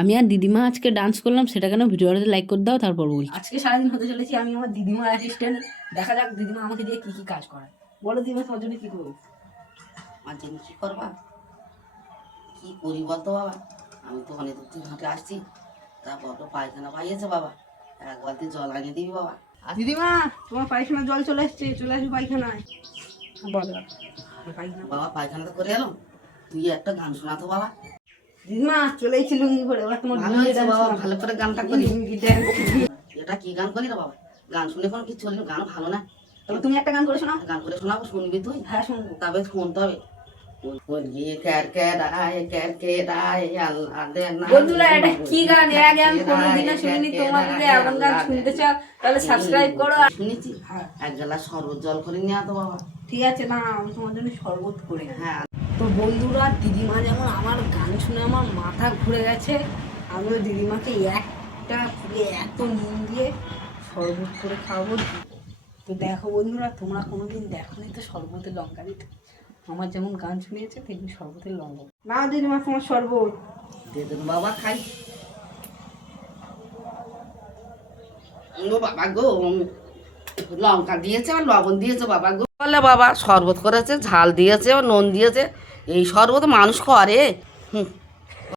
আমি আর দিদিমা আজকে ডান্স করলাম, সেটা কেন ভিডিওটাতে লাইক করে দাও, তারপর বলছি। আজকে সারাদিন হতে চলেছি আমি আমার দিদিমার অ্যাসিস্ট্যান্ট। দেখা যাক দিদিমা আমাকে দিয়ে কি কি কাজ করায়। বলো দিদিমা, তোমার জন্য কি করবো? আমার জন্য কী করবা? কী করি বলতো বাবা? আমি তো অনেক দূর থেকে হাঁটে আসছি, তারপর তো পায়খানা পাইয়েছে বাবা, এক বালতি জল আনিয়ে দিবি বাবা। দিদিমা, তোমার পায়খানার জল চলে এসছে, চলে আসবে পায়খানায়। বলো পায়খানা। বাবা পায়খানা তো করে এলাম, তুই একটা গান শোনাতো বাবা। দিদিমা চলে এসেছি লুঙ্গি পরে, এবার তোমার ভালো লুঙ্গি হয়েছে dance বাবা, শোনাবো। ভালো করে গানটা করি। লুঙ্গি dance। এটা কি গান করি রে বাবা? গান শুনে কোনো কিছু চলি না, গান ভালো না। তবে তুমি একটা গান করে শোনাও। গান করে শোনাবো, শুনবি তুই? হ্যাঁ শুনবো। তবে শুনতে হবে। বন্ধুরা, এটা কি গান? এর আগে আমি কোনোদিনও শুনিনি। তোমরা যদি এমন গান শুনতে চাও তাহলে সাবস্ক্রাইব করো। শুনেছি, হ্যাঁ এক গ্লাস শরবত জল করে নিয়ে তো বাবা। ঠিক আছে, না আমি তোমার জন্য শরবত করে আনি। হ্যাঁ, তো বন্ধুরা, দিদিমা যেমন আমার গান শুনে আমার মাথা ঘুরে গেছে, আমিও দিদিমাকে একটা পুরে এত নুন দিয়ে শরবত করে খাওয়াবো। তো দেখো বন্ধুরা, তোমরা কোনোদিন দেখোনি তো শরবতের লঙ্কা দিতে। আমার যেমন গান শুনিয়েছে তেমনি শরবতের লঙ্কা। না দিদিমা, তোমার শরবত দে দেন বাবা, খাই। ও বাবা গো, লঙ্কা দিয়েছে আর লবণ দিয়েছে বাবা গো। বলে বাবা শরবত করেছে, ঝাল দিয়েছে, নুন দিয়েছে, এই শরবত মানুষ করে? হুম।